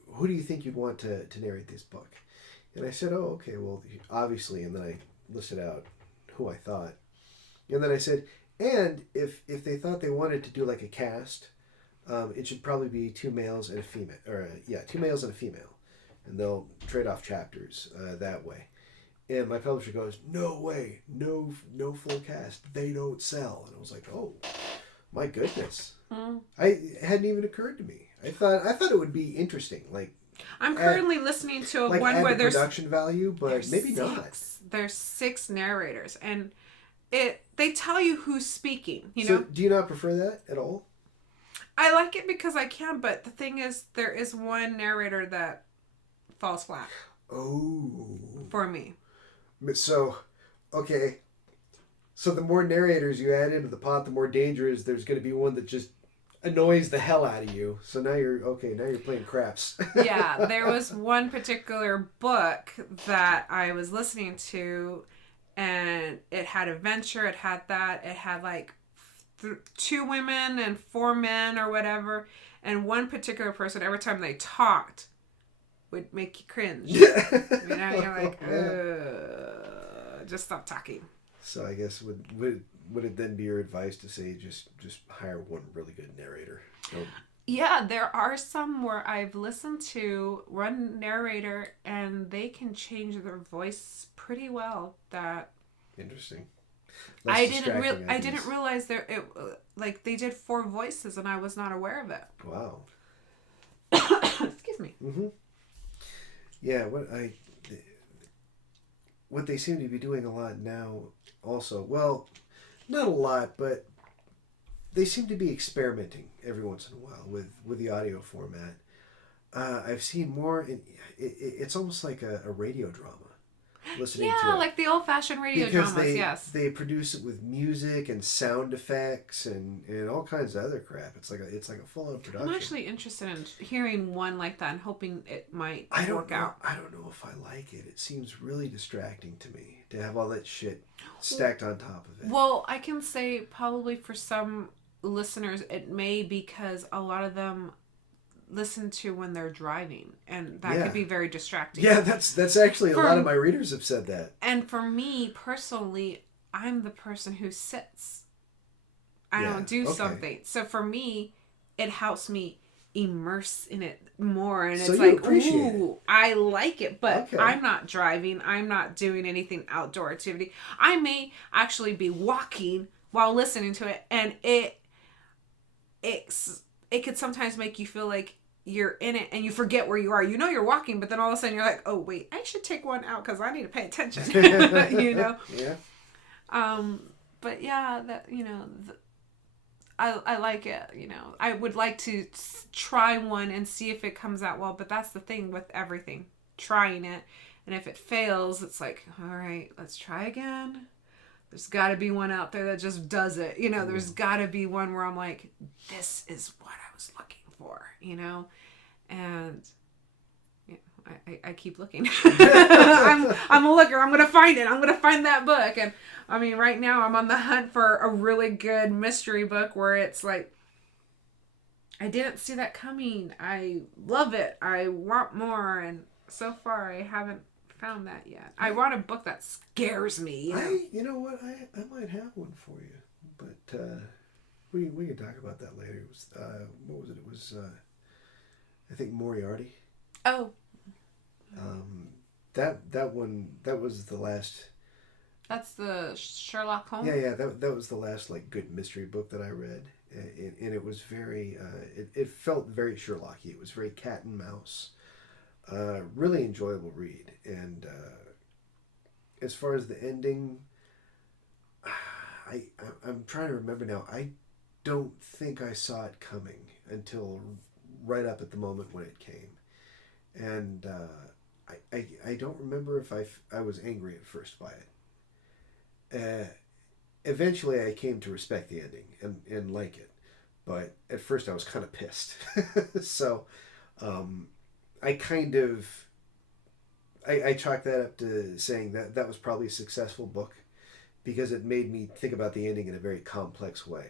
who do you think you'd want to narrate this book, and I said, oh, okay, well, obviously, and then I listed out who I thought, and then I said, and if they thought they wanted to do like a cast. It should probably be 2 males and a female, or 2 males and a female, and they'll trade off chapters that way. And my publisher goes, "No way, no full cast. They don't sell." And I was like, "Oh, my goodness!" It hadn't even occurred to me. I thought it would be interesting. Like, I'm currently listening to like one where there's production value, but maybe not. There's 6 narrators, and they tell you who's speaking. You so know, do you not prefer that at all? I like it because I can, but the thing is, there is one narrator that falls flat. Oh. For me. So, okay. So the more narrators you add into the pot, the more dangerous there's going to be one that just annoys the hell out of you. So now you're okay. Now you're playing craps. Yeah, there was one particular book that I was listening to, and it had adventure. It had that. It had like 2 women and 4 men or whatever. And one particular person, every time they talked, would make you cringe. You're like, just stop talking. So I guess would it then be your advice to say just hire one really good narrator? Don't... Yeah, there are some where I've listened to one narrator and they can change their voice pretty well. That interesting. I didn't realize like they did 4 voices and I was not aware of it. Wow. Excuse me. Mm-hmm. Yeah, what they seem to be doing a lot now also, well, not a lot, but they seem to be experimenting every once in a while with the audio format. I've seen more, it's almost like a radio drama. Listening to it. Like the old-fashioned radio dramas, yes. They produce it with music and sound effects and all kinds of other crap. It's like a full-on production. I'm actually interested in hearing one like that and hoping it might work out. I don't know if I like it. It seems really distracting to me to have all that shit stacked on top of it. Well, I can say probably for some listeners it may, because a lot of them listen to when they're driving, and that could be very distracting. Yeah, that's actually a lot of my readers have said that. And for me personally, I'm the person who sits. I don't do something. So for me, it helps me immerse in it more, and so it's you like, appreciate ooh, it. I like it, but I'm not driving. I'm not doing anything outdoor activity. I may actually be walking while listening to it, and it could sometimes make you feel like you're in it and you forget where you are. You know you're walking, but then all of a sudden you're like, oh wait, I should take one out because I need to pay attention. Yeah. But yeah, that I like it. I would like to try one and see if it comes out well. But that's the thing with everything, trying it, and if it fails, it's like, all right, let's try again. There's got to be one out there that just does it. There's got to be one where I'm like, this is what I was looking for, and I keep looking. I'm a looker. I'm gonna find it. I'm gonna find that book. And I mean, right now I'm on the hunt for a really good mystery book where it's like, I didn't see that coming. I love it. I want more. And so far I haven't found that yet. I want a book that scares me. You know what? I might have one for you, but we can talk about that later. It was what was it? It was I think Moriarty. Oh. That one, that was the last. That's the Sherlock Holmes. Yeah. That was the last like good mystery book that I read, and it was very. It felt very Sherlocky. It was very cat and mouse. Really enjoyable read, and as far as the ending, I'm trying to remember now. I don't think I saw it coming until right up at the moment when it came, and I don't remember if I was angry at first by it. Eventually, I came to respect the ending and like it, but at first I was kind of pissed. So, I kind of I chalked that up to saying that was probably a successful book because it made me think about the ending in a very complex way.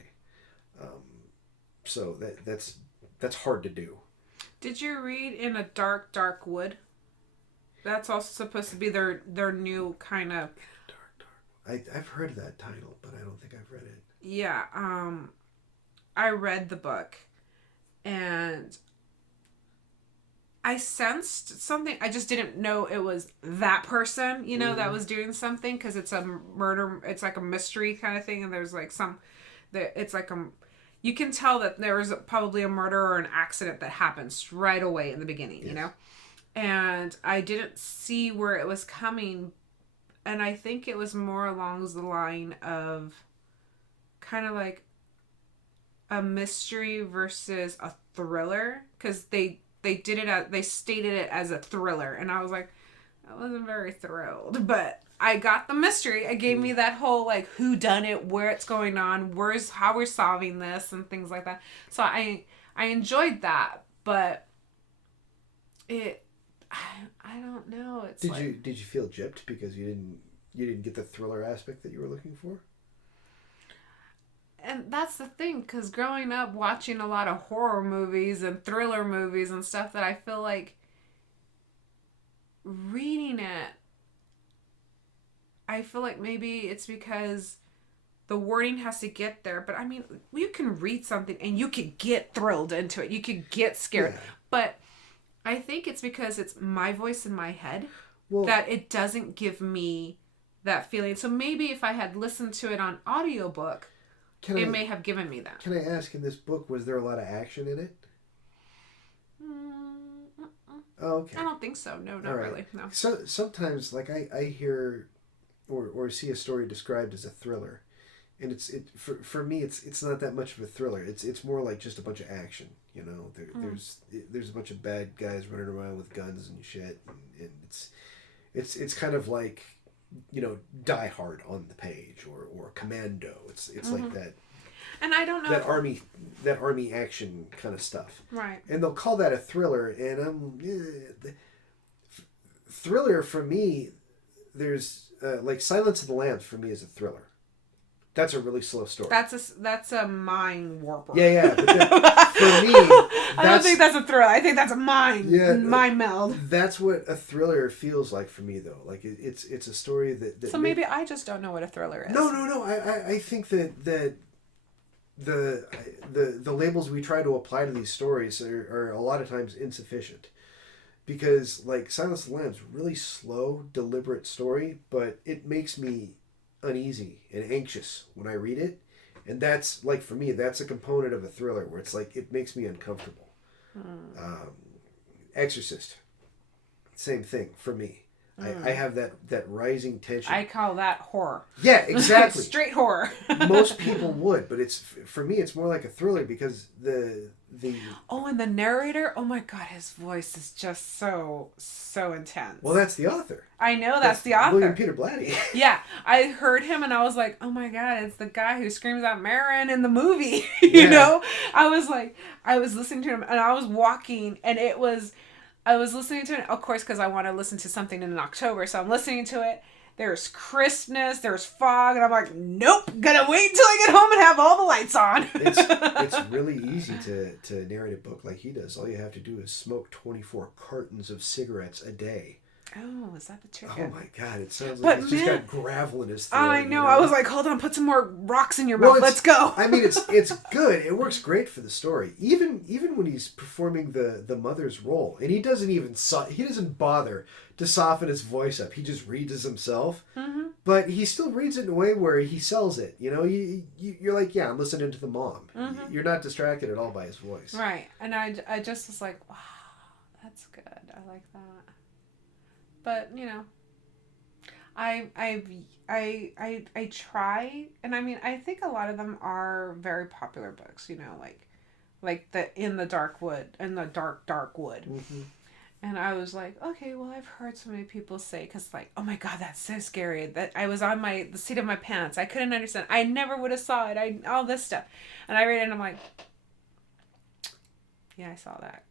So that's hard to do. Did you read In a Dark, Dark Wood? That's also supposed to be their new kind of... I've heard of that title, but I don't think I've read it. Yeah, I read the book, and I sensed something. I just didn't know it was that person, that was doing something, because it's a murder, it's like a mystery kind of thing, and there's like it's like you can tell that there was probably a murder or an accident that happens right away in the beginning, yes. And I didn't see where it was coming, and I think it was more along the line of kind of like a mystery versus a thriller, because they did it, they stated it as a thriller, and I was like, I wasn't very thrilled, but I got the mystery. It gave me that whole like who done it, where it's going on, how we're solving this, and things like that. So I enjoyed that, but I don't know. It's did you feel gypped because you didn't get the thriller aspect that you were looking for? And that's the thing, because growing up watching a lot of horror movies and thriller movies and stuff, that I feel like reading it, I feel like maybe it's because the wording has to get there. But I mean, you can read something and you could get thrilled into it. You could get scared. Yeah. But I think it's because it's my voice in my head that it doesn't give me that feeling. So maybe if I had listened to it on audiobook, it may have given me that. Can I ask, in this book, was there a lot of action in it? Oh, okay. I don't think so. No, not really. No. So sometimes, like I hear or see a story described as a thriller, and for me it's not that much of a thriller. It's more like just a bunch of action. You know, there's a bunch of bad guys running around with guns and shit, and it's kind of like, you know, Die Hard on the page, or Commando. It's like that. And I don't know that army action kind of stuff. Right. And they'll call that a thriller, and thriller for me, there's like Silence of the Lambs for me is a thriller. That's a really slow story. That's a mind warper. Yeah. But then, for me, I don't think that's a thriller. I think that's a mind meld. That's what a thriller feels like for me, though. Like it's a story that so maybe I just don't know what a thriller is. No. I think that the labels we try to apply to these stories are a lot of times insufficient. Because, like, Silence of the Lambs, really slow, deliberate story, but it makes me uneasy and anxious when I read it. And that's, like, for me, that's a component of a thriller where it's like, it makes me uncomfortable. Exorcist, same thing for me. I have that rising tension. I call that horror. Yeah, exactly. Straight horror. Most people would, but for me, it's more like a thriller because the and the narrator, oh my god, his voice is just so intense. Well, that's the author. I know that's the author. William Peter Blatty. Yeah, I heard him and I was like, oh my god, it's the guy who screams out Marin in the movie. You know? I was listening to him and I was walking and I was listening to it, of course, because I want to listen to something in October, so I'm listening to it. There's crispness, there's fog, and I'm like, nope, gonna wait until I get home and have all the lights on. It's really easy to narrate a book like he does. All you have to do is smoke 24 cartons of cigarettes a day. Oh, is that the chicken? Oh my god, it sounds like he's just got gravel in his throat. I know. I was like, hold on, put some more rocks in your mouth. Let's go. I mean, it's good. It works great for the story. Even when he's performing the mother's role, and he doesn't bother to soften his voice up. He just reads as himself. Mm-hmm. But he still reads it in a way where he sells it. You know, you're like, yeah, I'm listening to the mom. Mm-hmm. You're not distracted at all by his voice. Right. And I just was like, wow, that's good. I like that. But, you know, I try, and I mean, I think a lot of them are very popular books, you know, like the In the Dark Wood, in the Dark Wood. Mm-hmm. And I was like, okay, well, I've heard so many people say, because like, oh my God, that's so scary, that I was on the seat of my pants. I couldn't understand. I never would have saw it. All this stuff. And I read it and I'm like, yeah, I saw that.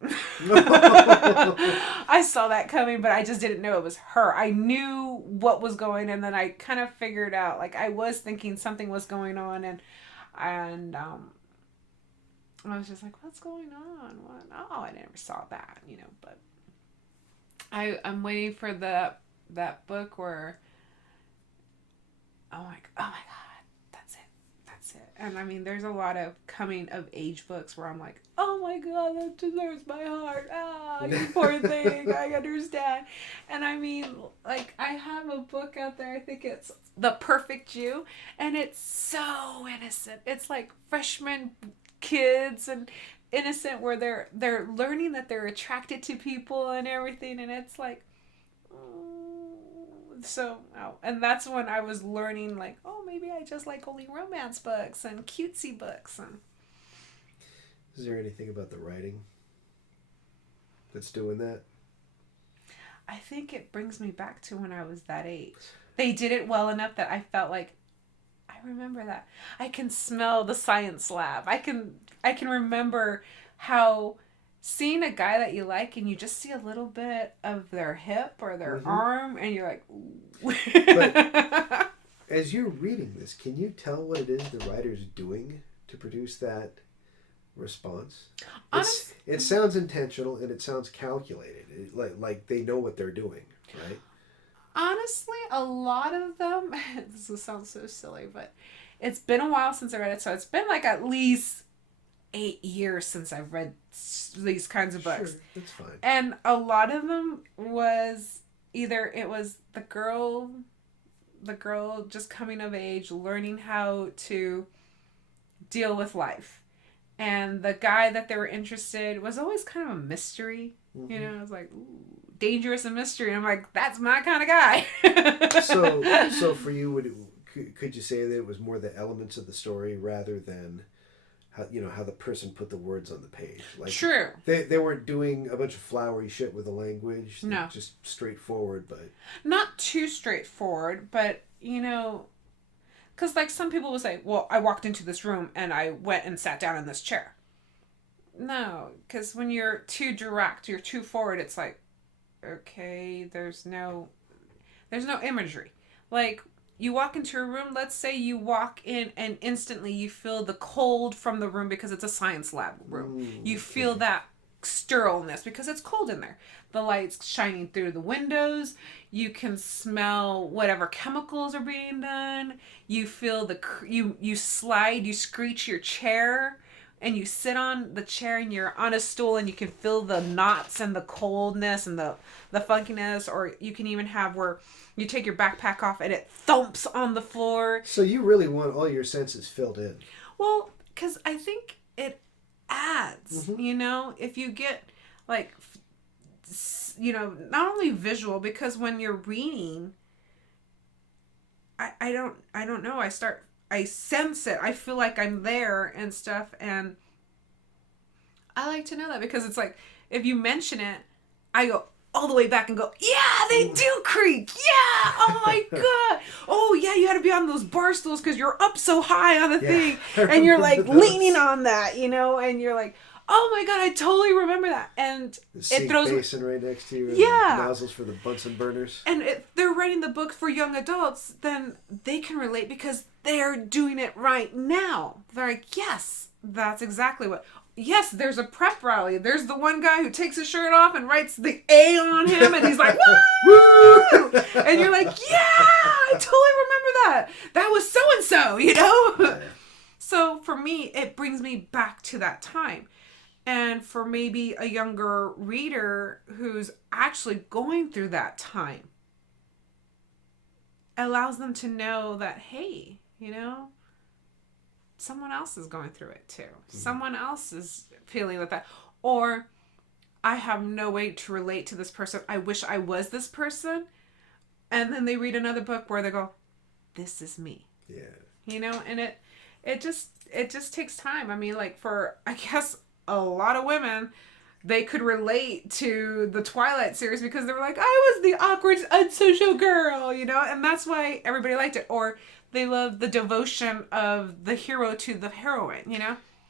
I saw that coming, but I just didn't know it was her. I knew what was going, and then I kind of figured out, like, I was thinking something was going on, and I was just like, what's going on? What? Oh, I never saw that, you know, but I'm waiting for that book where, oh my God, that's it. And I mean, there's a lot of coming of age books where I'm like, oh my God, that deserves my heart. Ah, you poor thing. I understand. And I mean, like, I have a book out there. I think it's The Perfect Jew. And it's so innocent. It's like freshman kids and innocent where they're learning that they're attracted to people and everything. And it's like, and that's when I was learning, like, oh, maybe I just like only romance books and cutesy books. And Is there anything about the writing that's doing that? I think it brings me back to when I was that age. They did it well enough that I felt like I remember that. I can smell the science lab. I can remember how seeing a guy that you like and you just see a little bit of their hip or their arm and you're like, ooh. But as you're reading this, can you tell what it is the writer's doing to produce that response? It sounds intentional and it sounds calculated. Like they know what they're doing, right? Honestly, a lot of them, this will sound so silly, but it's been a while since I read it, so it's been like at least 8 years since I've read these kinds of books. Sure, that's fine. And a lot of them was either it was the girl just coming of age, learning how to deal with life. And the guy that they were interested was always kind of a mystery. Mm-hmm. You know, it was like, ooh, dangerous and mystery. And I'm like, that's my kind of guy. So for you, could you say that it was more the elements of the story rather than how the person put the words on the page? Like, true. They weren't doing a bunch of flowery shit with the language. No. Just straightforward, but... Not too straightforward, but, because, like, some people will say, well, I walked into this room and I went and sat down in this chair. No, because when you're too direct, you're too forward, it's like, okay, there's no imagery. Like, you walk into a room, let's say you walk in and instantly you feel the cold from the room because it's a science lab room. Ooh, you feel that sterilness because it's cold in there. The light's shining through the windows. You can smell whatever chemicals are being done. You feel you slide, you screech your chair and you sit on the chair and you're on a stool and you can feel the knots and the coldness and the funkiness, or you can even have where you take your backpack off and it thumps on the floor. So you really want all your senses filled in. Well, because I think it adds, if you get like, not only visual, because when you're reading, I don't know, I sense it. I feel like I'm there and stuff. And I like to know that because it's like, if you mention it, I go all the way back and go, yeah, they do creak. Yeah. Oh my God. Oh yeah. You had to be on those bar stools because you're up so high on the thing and you're like leaning on that, and you're like, oh my God, I totally remember that. And the it throws basin right next to you. And yeah. The nozzles for the Bunsen burners. And if they're writing the book for young adults, then they can relate because they're doing it right now. They're like, yes, that's exactly what. Yes, there's a prep rally. There's the one guy who takes his shirt off and writes the A on him, and he's like, woo! And you're like, yeah, I totally remember that. That was so-and-so, Yeah. So for me, it brings me back to that time. And for maybe a younger reader who's actually going through that time, allows them to know that, hey, someone else is going through it too. Mm-hmm. Someone else is feeling with that. Or I have no way to relate to this person. I wish I was this person. And then they read another book where they go, this is me. Yeah. And it just takes time. I mean, like for, I guess, a lot of women, they could relate to the Twilight series because they were like, I was the awkward, unsocial girl, and that's why everybody liked it. Or they love the devotion of the hero to the heroine,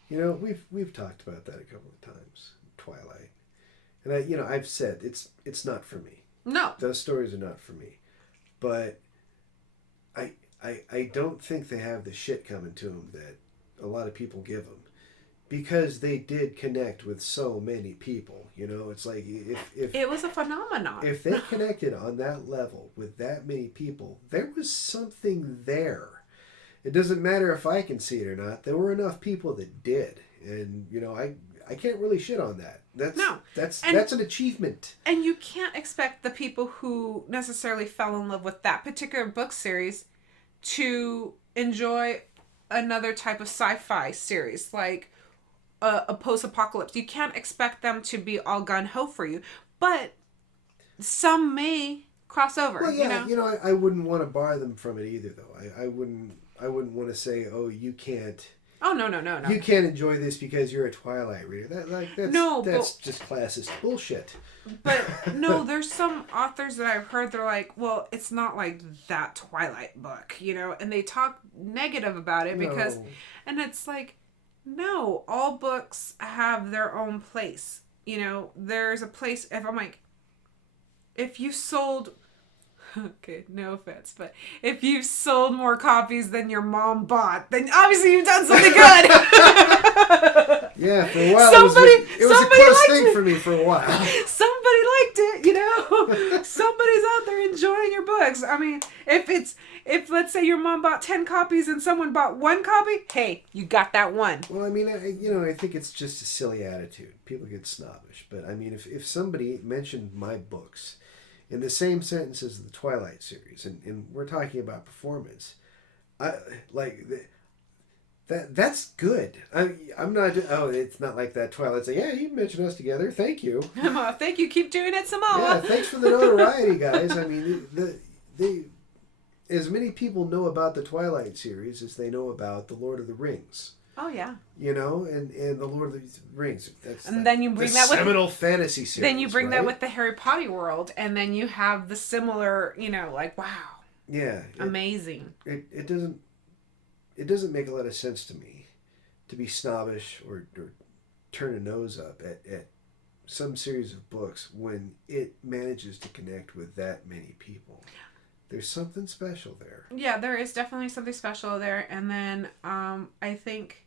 We've talked about that a couple of times, Twilight. And I've said it's not for me. No. Those stories are not for me. But I don't think they have the shit coming to them that a lot of people give them. Because they did connect with so many people, it's like if it was a phenomenon. If they connected on that level with that many people, there was something there. It doesn't matter if I can see it or not. There were enough people that did, and I can't really shit on that. That's an achievement. And you can't expect the people who necessarily fell in love with that particular book series to enjoy another type of sci-fi series like a post-apocalypse. You can't expect them to be all gun-ho for you, but some may cross over. Well, yeah, I wouldn't want to bar them from it either, though. I wouldn't want to say, oh, you can't Oh, no. You can't enjoy this because you're a Twilight reader. That's just classist bullshit. But no, there's some authors that I've heard, they're like, well, it's not like that Twilight book, and they talk negative about it because, and it's like, no, all books have their own place. There's a place, if you sold, okay, no offense, but if you've sold more copies than your mom bought, then obviously you've done something good. Yeah, for a while it was a close thing for me for a while. Somebody liked it, Somebody's out there enjoying your books. I mean, if let's say your mom bought 10 copies and someone bought 1 copy, hey, you got that one. Well, I mean, I think it's just a silly attitude. People get snobbish, but I mean, if somebody mentioned my books in the same sentence as the Twilight series, and we're talking about performance, that's good. I'm not. Oh, it's not like that Twilight. Say, yeah, you mentioned us together. Thank you. Thank you. Keep doing it, Samoa. Yeah, thanks for the notoriety, guys. I mean, as many people know about the Twilight series as they know about the Lord of the Rings. Oh yeah. And the Lord of the Rings. Then you bring that with seminal fantasy series. Then you bring that with the Harry Potter world, and then you have the similar. Wow. Yeah. Amazing. It doesn't make a lot of sense to me to be snobbish or turn a nose up at some series of books when it manages to connect with that many people. There's something special there. Yeah, there is definitely something special there. And then I think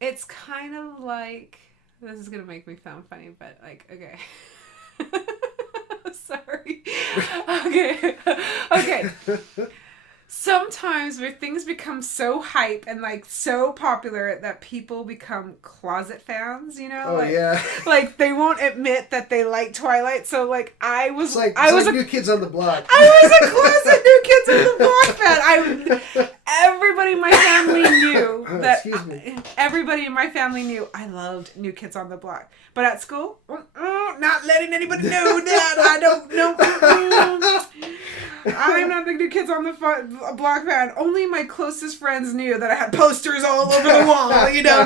it's kind of like, this is going to make me sound funny, but okay. Sorry. Okay. Sometimes where things become so hype and so popular that people become closet fans, Oh yeah. They won't admit that they like Twilight. So I was New Kids on the Block. I was a closet New Kids on the Block fan. Everybody in my family knew that. Everybody in my family knew I loved New Kids on the Block. But at school, not letting anybody know that I don't know. I'm not the New Kids on the Block fan. Only my closest friends knew that I had posters all over the wall.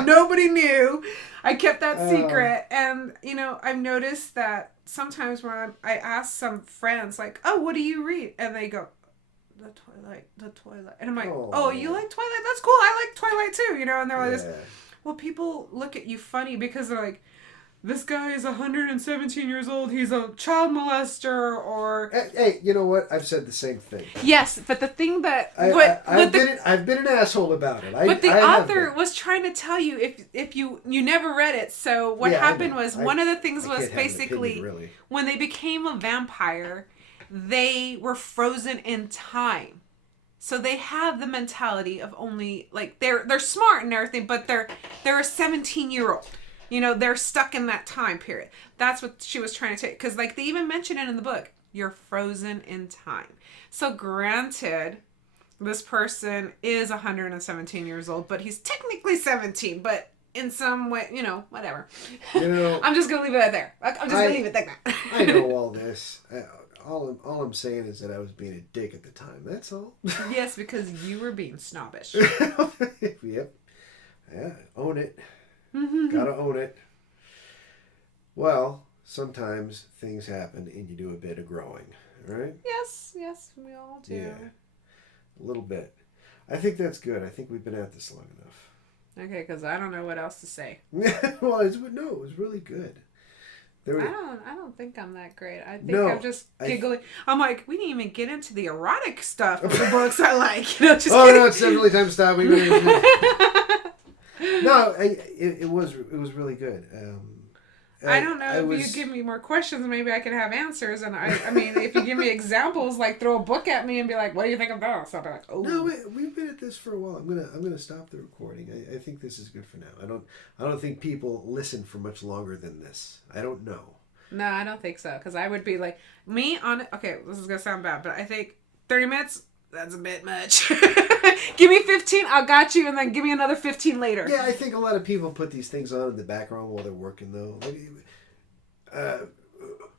Nobody knew. I kept that secret. And, I've noticed that sometimes when I ask some friends, oh, what do you read? And they go, the Twilight. And I'm like, oh, you like Twilight? That's cool. I like Twilight too, And they're like this. Well, people look at you funny because they're like, this guy is 117 years old. He's a child molester, or... Hey, you know what? I've said the same thing. Yes, but the thing that... I've been an asshole about it. But the author was trying to tell you if you never read it. So what happened was one of the things was basically opinion, when they became a vampire, they were frozen in time. So they have the mentality of only they're smart and everything, but they're a 17-year-old. They're stuck in that time period. That's what she was trying to take. Because, they even mention it in the book. You're frozen in time. So, granted, this person is 117 years old, but he's technically 17. But in some way, whatever. I'm just going to leave it there. I'm just going to leave it like that. I know all this. All I'm saying is that I was being a dick at the time. That's all. Yes, because you were being snobbish. Yep. Yeah, own it. Gotta own it. Well, sometimes things happen and you do a bit of growing, right? Yes, we all do. Yeah, a little bit. I think that's good. I think we've been at this long enough. Okay, because I don't know what else to say. Well, it was really good. I don't think I'm that great. I think I'm just giggling. I'm like, we didn't even get into the erotic stuff of the books I like. Just kidding. No, it's definitely time to stop. No, it was really good. I don't know if you give me more questions, maybe I can have answers. And I mean, if you give me examples, throw a book at me and be like, "What do you think of this?" I'll be like, "Oh." No, we've been at this for a while. I'm gonna stop the recording. I think this is good for now. I don't think people listen for much longer than this. I don't know. No, I don't think so. Because I would be like okay, this is gonna sound bad, but I think 30 minutes. That's a bit much. Give me 15, I got you, and then give me another 15 later. Yeah, I think a lot of people put these things on in the background while they're working, though.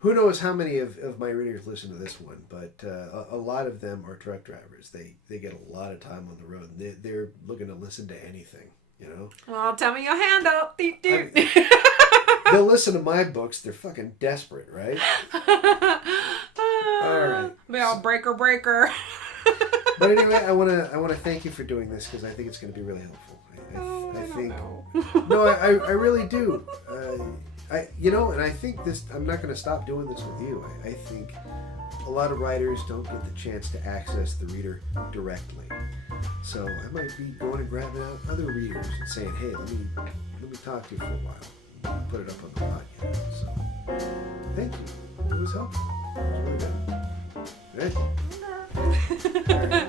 Who knows how many of my readers listen to this one, but a lot of them are truck drivers. They get a lot of time on the road. They're looking to listen to anything, you know? Well, tell me your hand up. They'll listen to my books. They're fucking desperate, right? All right. They all breaker. But anyway, I want to thank you for doing this because I think it's going to be really helpful. I think. No, I really do. And I think this. I'm not going to stop doing this with you. I think a lot of writers don't get the chance to access the reader directly. So I might be going and grabbing out other readers and saying, "Hey, let me talk to you for a while. Put it up on the podcast." So thank you. It was helpful. It was really good. Thank you. All right.